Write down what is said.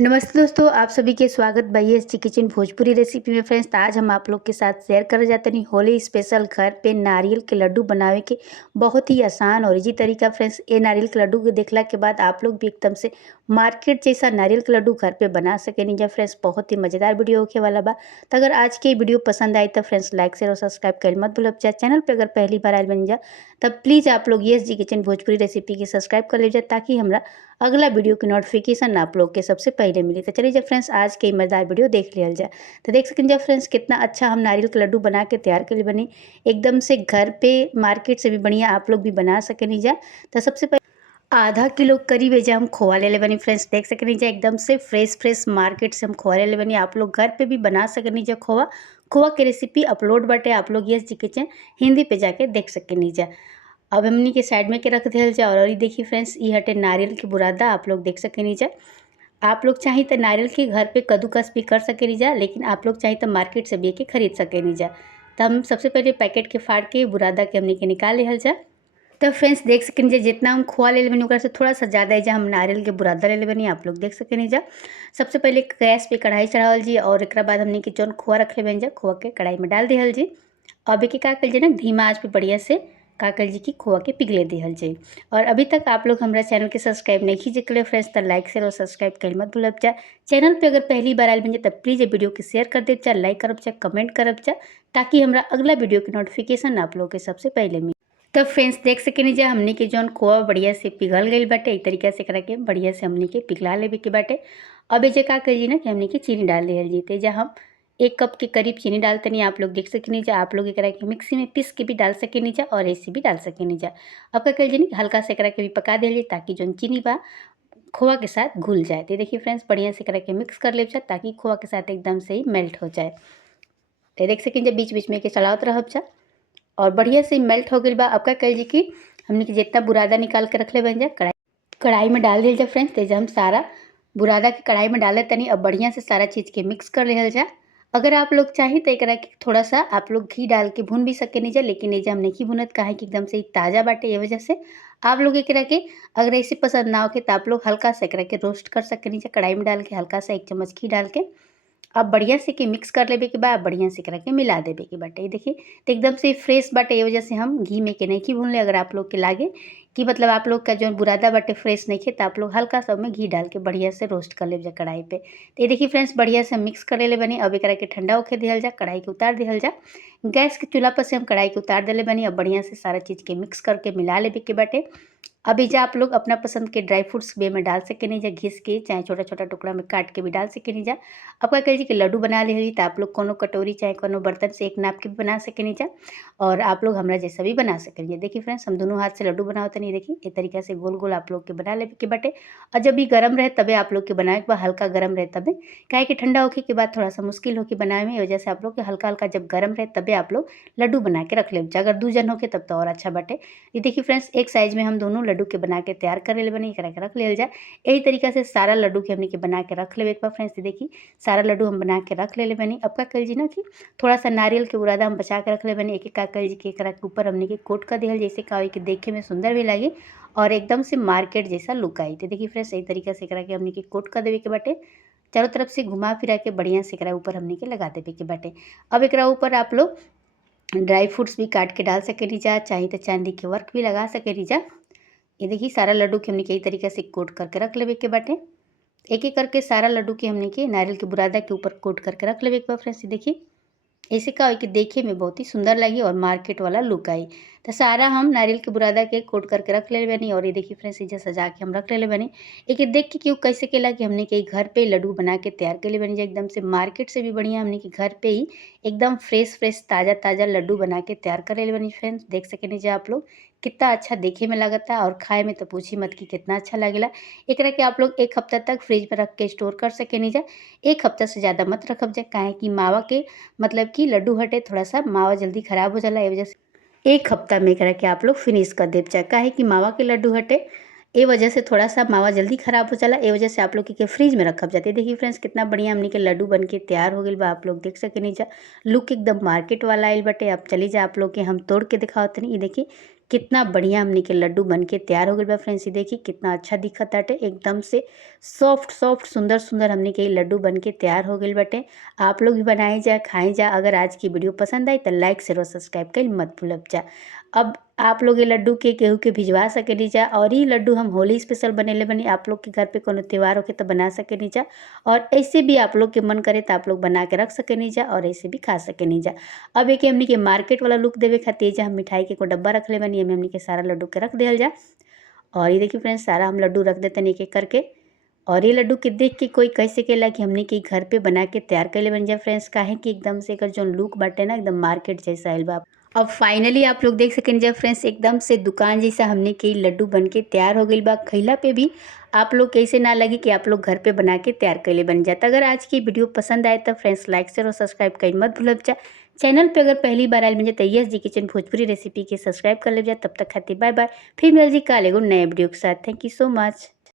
नमस्ते दोस्तों, आप सभी के स्वागत बा एसजी किचन भोजपुरी रेसिपी में। फ्रेंड्स, आज हम आप लोग के साथ शेयर कर जाते हैं होली स्पेशल घर पे नारियल के लड्डू बनावे के बहुत ही आसान और इजी तरीका। फ्रेंड्स, ये नारियल के लड्डू के देखला के बाद आप लोग भी एकदम से मार्केट जैसा नारियल के लड्डू घर पे बना सकेनी जा। फ्रेंड्स, बहुत ही मज़ेदार वीडियो होके वाला बा। तो अगर आज के वीडियो पसंद आई तो फ्रेंड्स लाइक शेयर और सब्सक्राइब कर मत भूलब जा। चैनल पर अगर पहली बार आयल बन जा तब प्लीज़ आप लोग एसजी किचन भोजपुरी रेसिपी के सब्सक्राइब कर लीजिए ताकि हमरा अगला वीडियो की नोटिफिकेशन आप लोग के सबसे पहले मिली। तो चलिए जब फ्रेंड्स आज के मज़ेदार वीडियो देख लिया जाए। तो देख सकें जब फ्रेंड्स कितना अच्छा हम नारियल के लड्डू बना के तैयार कर लिए बनी, एकदम से घर पे मार्केट से भी बढ़िया आप लोग भी बना सके नहीं जा। तो सबसे पहले आधा किलो करीब है जो हम खोआ ले बनी। फ्रेंड्स, देख सके नहीं जा एकदम से फ्रेश मार्केट से हम खोआ ले बनी। आप लोग घर पे भी बना सके नहीं जा। खोआ खोआ की रेसिपी अपलोड बाटे, आप लोग एसजी किचन हिंदी पे जाके देख सके नहीं जा। अब हमनी के साइड में के रख दिया जाए। और ये देखिए फ्रेंड्स, ये हटे नारियल की बुरादा, आप लोग देख सके नहीं जा। आप लोग चाहें तो नारियल के घर पे कद्दूकस भी कर सके नहीं जा, लेकिन आप लोग चाहें तो मार्केट से भी के खरीद सके नहीं जा। तो हम सबसे पहले पैकेट के फाड़ के बुरादा के हमनी के निकाल लिहल जा। तो फ्रेंड्स देख सके नहीं जा जितना हम खोआ ले बनी से थोड़ा सा ज़्यादा है जा हम नारियल के बुरादा ले बनी, आप लोग देख सके नहीं जा। सबसे पहले गैस पे कढ़ाई चढ़ावल जी और एक बाद हमने के जौन खोआ रख ले बन जा खोआ के कढ़ाई में डाल दिहल जी। अब एक का कर जी ना धीमा आंच पे बढ़िया से काकल जी की खोआ के पिघले दिहल जाए। और अभी तक आप लोग हमारा चैनल के सब्सक्राइब नहीं कीजिए के लिए फ्रेंड्स तो लाइक शेयर और सब्सक्राइब कर मत भूलब जा। चैनल पे अगर पहली बार आयल बन जाए तब प्लीज़ ये वीडियो के शेयर कर दे जा, लाइक करब जा, कमेंट करब जा, ताकि हमारा अगला वीडियो की नोटिफिकेशन आप लोग के सबसे पहले मिले। तब फ्रेंड्स देख सके नहीं जा हमने के जौन खोआ बढ़िया से पिघल गई बाटे, एक तरीका से करा के बढ़िया से हमने के पिघला लेवे के बाटे। अब ये का करिए ना कि हमने के चीनी डाल दिहल जी। तेजा हम 1 कप के करीब चीनी डालते नहीं, आप लोग देख सके नहीं जा। आप लोग एकरा के मिक्सी में पीस के भी डाल सके नहीं जा और ऐसे भी डाल सके नहीं जा। अब का करिए ना हल्का से एकरा के भी पका दिए ताकि जौन चीनी बा खोआ के साथ घुल जाए। तो देखिए फ्रेंड्स बढ़िया से करा के मिक्स कर ले जा ताकि खोआ के साथ एकदम से ही मेल्ट हो जाए। तो देख सकें जब बीच बीच में के चलावत रहब जा और बढ़िया से मेल्ट हो गई बा। अब का कल जी की हमने के जितना बुरादा निकाल के रख ले बन जा कढ़ाई में डाल दिल जा। फ्रेंड्स तेज हम सारा बुरादा के कढ़ाई में डाले तनी अब बढ़िया से सारा चीज़ के मिक्स कर लिहल जा। अगर आप लोग चाहें तो एकरा के थोड़ा सा आप लोग घी डाल के भून भी सके नहीं जा, लेकिन ये हम नहीं भूनत काहे कि एकदम से ही ताज़ा बाटे, ये वजह से आप लोग एकरा के अगर ऐसे पसंद ना हो के तो आप लोग हल्का सा एकरा के रोस्ट कर सके नहीं जा कढ़ाई में डाल के हल्का सा 1 चम्मच घी डाल के। अब बढ़िया से के मिक्स कर लेवे के बाद बढ़िया से करा के मिला देवे के बाटे। ये देखिए तो एकदम से फ्रेश बाटे, ये वजह से हम घी में के नहीं की भून ले। अगर आप लोग के लागे कि मतलब आप लोग का जो बुरादा बाटे फ्रेश नहीं खे तो आप लोग हल्का सा में घी डाल के बढ़िया से रोस्ट कर ले जा कढ़ाई पे। तो ये देखिए फ्रेंड्स बढ़िया से मिक्स कर ले बनी। अब एकरा के ठंडा होके दिहल जा, कढ़ाई के उतार दिहल जा। गैस के चूल्हा पर से हम कढ़ाई के उतार दिले बनी। अब बढ़िया से सारा चीज़ के मिक्स करके मिला लेवे के बाटे। अभी जा आप लोग अपना पसंद के ड्राई फ्रूट्स वे में डाल सके नहीं जा, घिस के चाहे छोटा छोटा टुकड़ा में काट के भी डाल सके नहीं जा। अब क्या करिए कि लड्डू बना ले तो आप लोग कोनो कटोरी चाहे कोनो बर्तन से एक नाप के भी बना सके नहीं जा और आप लोग हमारा जैसा भी बना सके। देखिए फ्रेंड्स हम दोनों हाथ से लड्डू बनाते नहीं, देखिए ये तरीका से गोल गोल आप लोग के बना ले के बाटे। और जब भी गर्म रहे तबे आप लोग के बनाए के हल्का गर्म रहे तबे, क्या कि ठंडा होके के बाद थोड़ा सा मुश्किल होके बनाए में, वजह से आप लोग के हल्का हल्का जब गर्म रहे तबे आप लोग लड्डू बना के रख ले। अगर 2 जन होके तब तो और अच्छा बाटे। ये देखिए फ्रेंड्स एक साइज में हम दोनों लड्डू के बना के तैयार कर ले बनी, करा के रख ले जा। यही तरीका से सारा लड्डू के हमने के बना के रख ले एक बार। फ्रेंड्स देखिए सारा लड्डू हम बना के रख ले बनी। अब का कर जी ना कि थोड़ा सा नारियल के बुरादा हम बचा के रख ले बनी। एक एक का कर जी के करा के ऊपर हमने के कोट कर दिया, जैसे का कि देखे में सुंदर भी लगे और एकदम से मार्केट जैसा लुक आई। तो देखिए फ्रेंड्स सही तरीका से करा के हमने के कोट कर देवे के बाटे। चारों तरफ से घुमा फिरा के बढ़िया से करा ऊपर हमने के लगा देवे के बाटे। अब एक ऊपर आप लोग ड्राई फ्रूट्स भी काट के डाल सके नहीं जा, चाहे तो चांदी के वर्क भी लगा सके नहीं जा। ये देखिए सारा लड्डू के हमने कई तरीके से कोट करके रख लेवे के बाटे। एक एक करके सारा लड्डू के हमने के नारियल के बुरादा के ऊपर कोट करके रख लेवे एक बार। फ्रेंड्स देखिए ऐसे का कि देखे में बहुत ही सुंदर लगी और मार्केट वाला लुक आई। तो सारा हम नारियल के बुरादा के कोट करके रख ले बनी। और ये देखिए फ्रेंड्स इसे सजा के हम रख ले बनी। एक देख के क्यों कैसे केला कि हमने के घर पे लड्डू बना के तैयार कर ले बनी जाए, एकदम से मार्केट से भी बढ़िया हमने के घर पे ही एकदम फ्रेश ताज़ा ताज़ा लड्डू बना के तैयार कर ले बनी। फ्रेंड्स देख सके नहीं जा आप लोग कितना अच्छा देखे में लगता है और खाए में तो पूछी मत कि कितना अच्छा लगेला। एक के आप लोग 1 हफ्ता तक फ्रिज में रख के स्टोर कर सके नहीं जा। 1 हफ्ता से ज़्यादा मत रखब जा, काहे कि मावा के मतलब कि लड्डू हटे थोड़ा सा मावा जल्दी खराब हो जाला, ये वजह से 1 हफ्ता में करा के आप लोग फिनिश कर देव जा। काहे कि मावा के लड्डू हटे ए वजह से थोड़ा सा मावा जल्दी खराब हो जाला, ए वजह से आप लोग के फ्रिज में रखब जाते। देखिए फ्रेंड्स कितना बढ़िया हमने के लड्डू बन के तैयार हो गई बा, आप लोग देख सके नहीं जा। लुक एकदम मार्केट वाला आइल बटे। अब चली जा आप लोग के हम तोड़ के दिखाओ तनी। ये देखिए कितना बढ़िया हमनी के लड्डू बन के तैयार हो गइल बा फ्रेंड्स। ये देखी कितना अच्छा दिखत बाटे, एकदम से सॉफ्ट सॉफ्ट सुंदर सुंदर हमनी के लड्डू बन के तैयार हो गइल बाटे। आप लोग भी बनाई जा, खाई जा। अगर आज की वीडियो पसंद आई तो लाइक शेयर और सब्सक्राइब कइल मत भूलब जा। अब आप लोग ये लड्डू के केहू के भिजवा सकेनी जा, और ये लड्डू हम होली स्पेशल बनेले बनी। आप लोग के घर पे कोनो त्योहार होके तो बना सकेनी जा, और ऐसे भी आप लोग के मन करे तो आप लोग बना के रख सकेनी जा और ऐसे भी खा सकेनी जा। अब एक हमनी के मार्केट वाला लुक देवे खातिर जा हम मिठाई के को डब्बा रखले बानी, एमे हमनी के सारा लड्डू के रख देहल जा। और ये देखिए फ्रेंड्स, सारा हम लड्डू रख देते एक एक करके। और ये लड्डू के देख के कोई कह सकेला कि हमनी के घर पे बना के तैयार कइले बन जा फ्रेंड्स, काहे कि एकदम से एकर जौन लुक बाटे ना एकदम मार्केट जैसा आइल बा। अब फाइनली आप लोग देख सकेनी जा फ्रेंड्स, एकदम से दुकान जैसा हमने के लड्डू बन के तैयार हो गइल बा। खइला पे भी आप लोग कैसे ना लगी कि आप लोग घर पे बना के तैयार कइले बन जाता। अगर आज की वीडियो पसंद आए तो फ्रेंड्स लाइक शेयर और सब्सक्राइब कइल मत भूलब जा। चैनल पे अगर पहली बार आयल बन जा तो यस जी किचन भोजपुरी रेसिपी के सब्सक्राइब कर ले जा। तब तक खातिर बाय बाय। फिर मिल जी कल एगो नए वीडियो के साथ। Thank you so much.